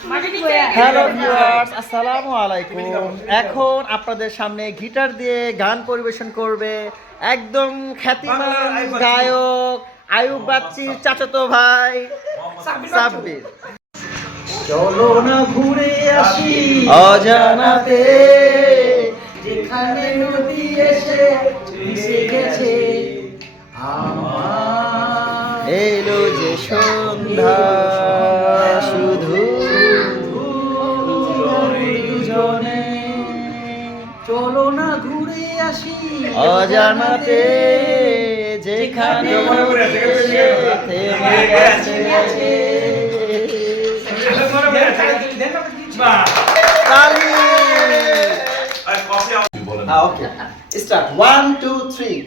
Hello viewers, আসসালামু আলাইকুম। এখন আপনাদের সামনে গিটার দিয়ে গান পরিবেশন করবে একদম খ্যাতিমান গায়ক আয়ুব বাচ্চির চাচাতো ভাই সাব্বির। চলো না ঘুরে আসি অজানাতে, যেখানে নদী এসে মিশে গেছে আমার। এলো যে সন্ধ্যা শুধু দুজনে, চলো না ঘুরে আসি অজানাতে, যেখানে থেমে গেছে। ওকে, স্টার্ট 1 2 3।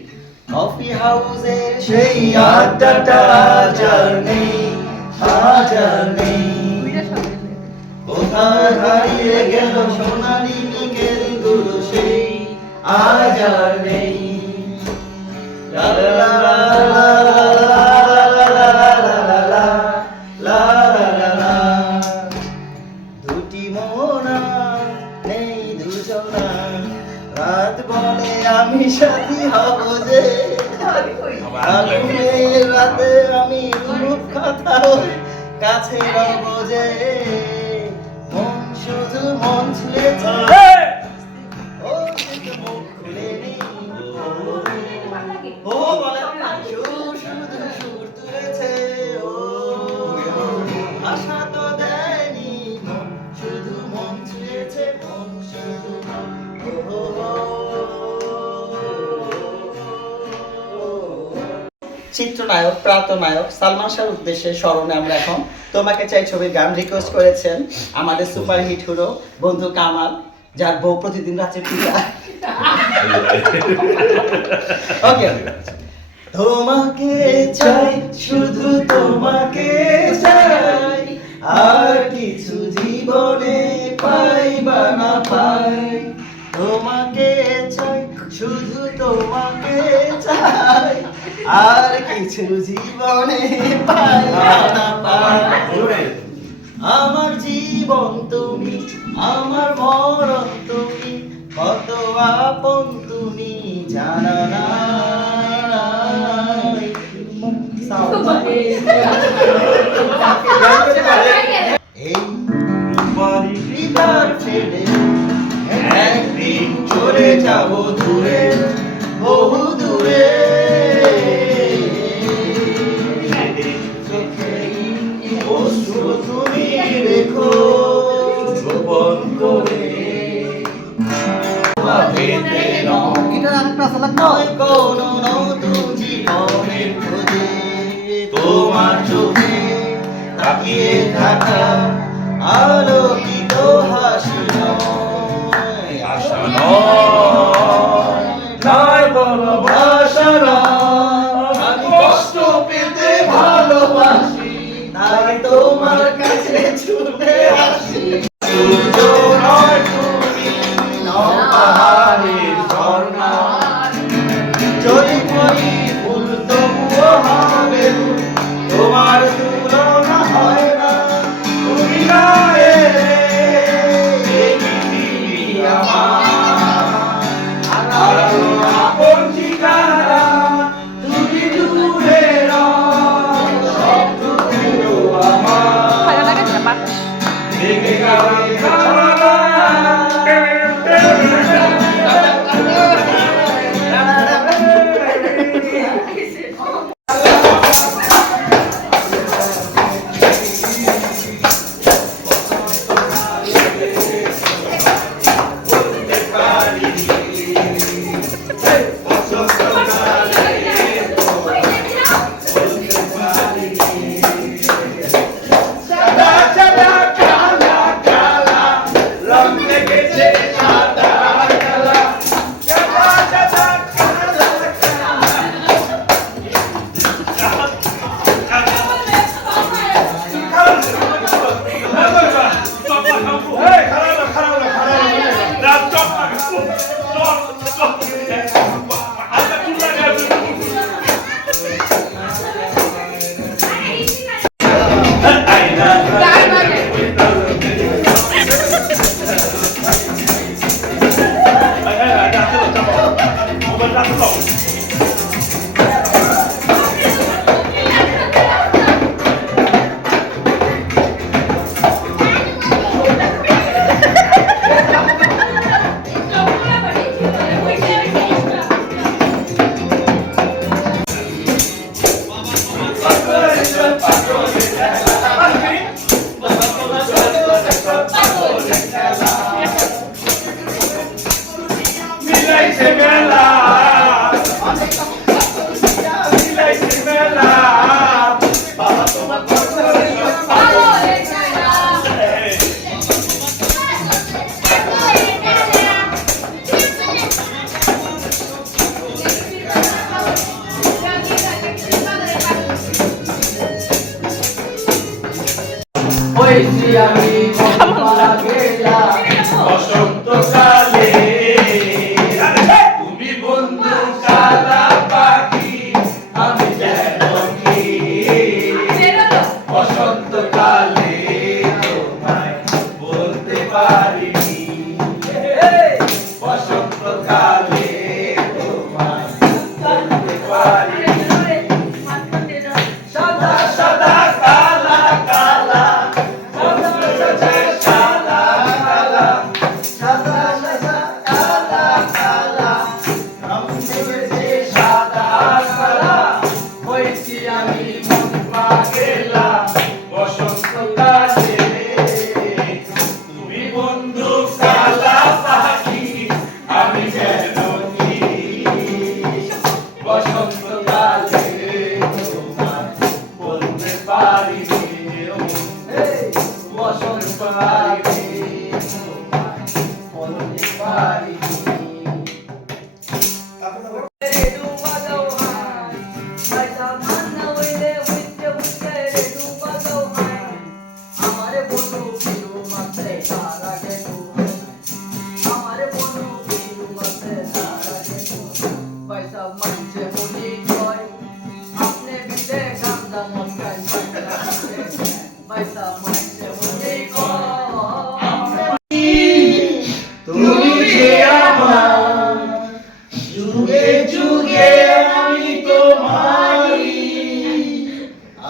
কফি হাউসে সেই আড্ডাটা হাজার নেই, কোথায় হারিয়ে গেল সোনালি নিকেল গুলো সেই আজ আর নেই। লা লা লা লা লা লা লা, দুটি মোনা নেই দুজনা, রাত বলে আমি সাথী হব যে, আগুনের রাতে আমি রূপ কথা কাছে রব যে, মন শুধু মন ছুঁয়েছে ও কিন্তু মুখ খুলেনি, ও বলে সুর শুধু সুর তুলেছে, ও আশা তো দেয়নি, মন শুধু মন ছুঁয়েছে, মন শুধু চিত্রনায়ক প্রাতনায়ক সালমান শাহর উদ্দেশ্যে স্মরণে আমরা এখন তোমাকে চাই ছবির গান রিকোয়েস্ট করেছেন আমাদের সুপারহিট হিরো বন্ধু কামাল, যার বউ প্রতিদিন রাত্রে ওকে। তোমাকে চাই শুধু তোমাকে চাই, আর কিছু জীবনে পাই বা না পাই, তোমাকে চাই শুধু তোমাকে চাই, আর কিছু জীবনে পাই না পাই। আমার জীবন তুমি, আমার মরণ তুমি, কত আপন তুমি জানা না। এই হৃদয় ফেলে একদিন চলে যাব দূরে, বহু দূরে, তুমি রেখো গোপন করে, কোনো নতুন জীবনের খোঁজে, তোমার চোখে তাকিয়ে থাকা আলোকিত হাসি নয়, আশা নয় বড় ভাষা নয়, আমি কষ্ট পেতে ভালোবাসি, তাই তোমার কাছে ছুটে আসি। সূর্য নয় তুমি, নও পাহাড়ের ঝর্ণা, যদি পরি ফুল তবুও হবে, তোমার তুলনা হয় না, তুমি না এলে এই পৃথিবী আমার, আরো আপন ঠিকানা তুমি দূরে রও, সব দূরেও আমার দেখে গাওয়া পাবে বলতে পারিনি তুমি যে আমার যুগে যুগে আমি তোমারই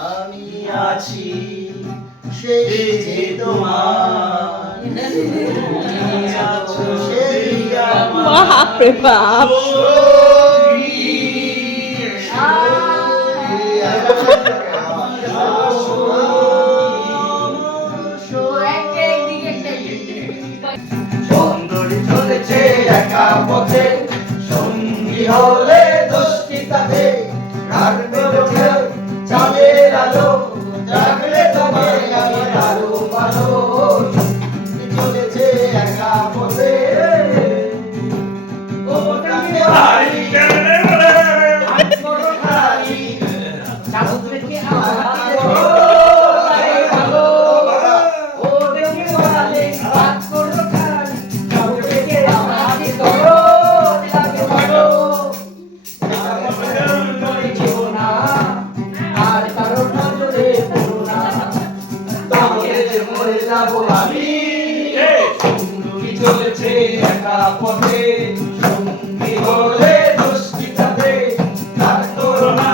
আমি আছি সেই যে তোমার তুমি আছো সেই আমার বাপরে বাপ সুন্দরী চলেছে একা পথে সঙ্গী হলে দোষটি তাতে রাখবে চোখে চাঁদের আলো রাখলে তোমায় আমি আরো ভালো চলেছে একা পথে ও তাকে হারি কেমনে বলে হারি চাঁদকে আমি চলেছে একা পথে সঙ্গী হলে দোষটি তাতে থাকতো না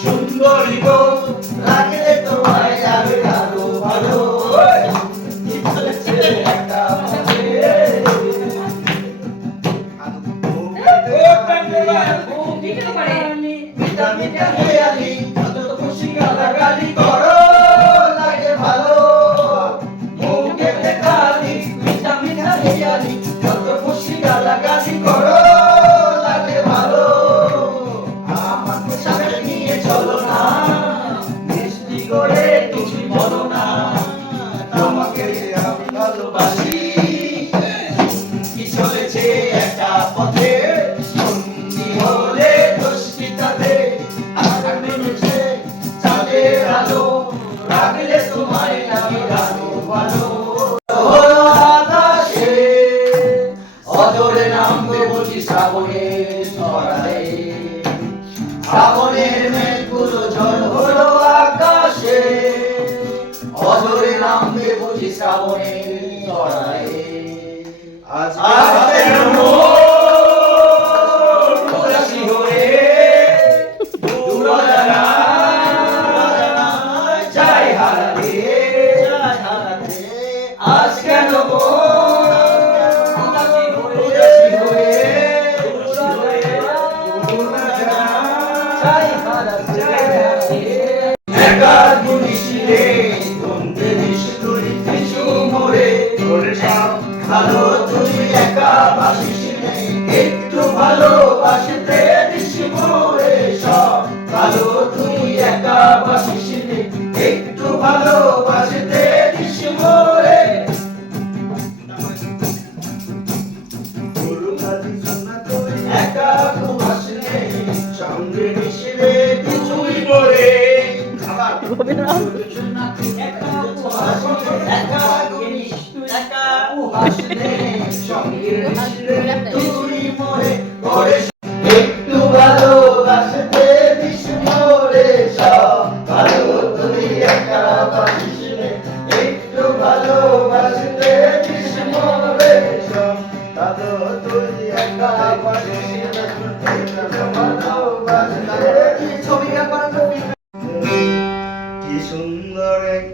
সুন্দরী গো রাখলে তোমায় আমি আরো ভালো চলেছে একা পথে মিঠা মিঠা হেয়ালি কত খুশি গালাগালি করো লাগে ভালো কত খুশি গালাগালি করো লাগে ভালো আমাকে সাথে নিয়ে চলো না মিষ্টি করে তুমি বলো না তোমাকে আমি ভালোবাসি কি চলেছে একা পথে সঙ্গী হলে দোষটি তাতে আকাশ মেনেছে চাঁদের আলো রাখলে তোমায় আমি আরো ভালো অজরে নামবে বুঝি শ্রাবণের ছড়ায় শ্রাবণের মেঘগুলো ঝড় হলো আকাশে অজরে নামবে বুঝি শ্রাবণের ছড়ায় আজকে উদাসী হয়ে চাই হারাতে আজ কেন ভালো তুই একা বাসিস একটু ভালোবাসতে দিস মোরে সব ভালো তুই একা বাসিস একটু ভালোবাসতে দিস মোরে একা ঘুমাসলে সঙ্গে মিশলে কিছুই মোরে একটু ভালোবাসতে দিস মোরে সব ভালো তুই একা বাসিস একটু ভালোবাসতে দিস মোরে সব ভালো তুই একা বাসিস ছবি কি সুন্দর এক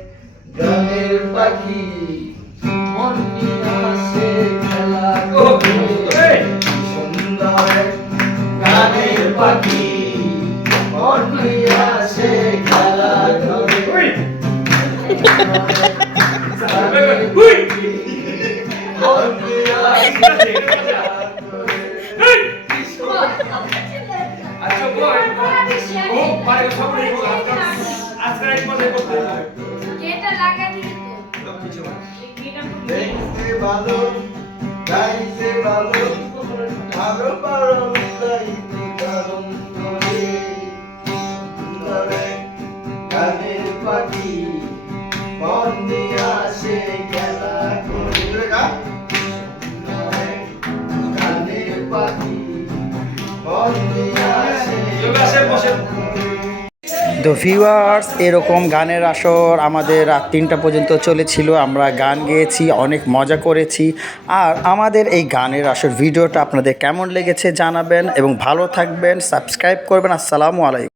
গানের পাখি মন নিয়ে আসে খেলা করে সুন্দর এক গানের পাখি মন নিয়ে আসে খেলা করে মন নিয়ে আসে আচ্ছা বল ও পারে সব রেখো আজকে এক মাসে করতে এটা লাগা দিই তো কিছু দেখতে ভালো গাইতে ভালো ভালো পারো গাইতে কারণ করে গানের পাখি মন দিয়ে আসে খেলা করে গানের পাখি মন দিয়ে আসে তো ভিউয়ার্স, এরকম গানের আসর আমাদের রাত 3টা পর্যন্ত চলেছিল। আমরা গান গেয়েছি, অনেক মজা করেছি। আর আমাদের এই গানের আসর ভিডিওটা আপনাদের কেমন লেগেছে জানাবেন এবং ভালো থাকবেন, সাবস্ক্রাইব করবেন। আসসালামু আলাইকুম।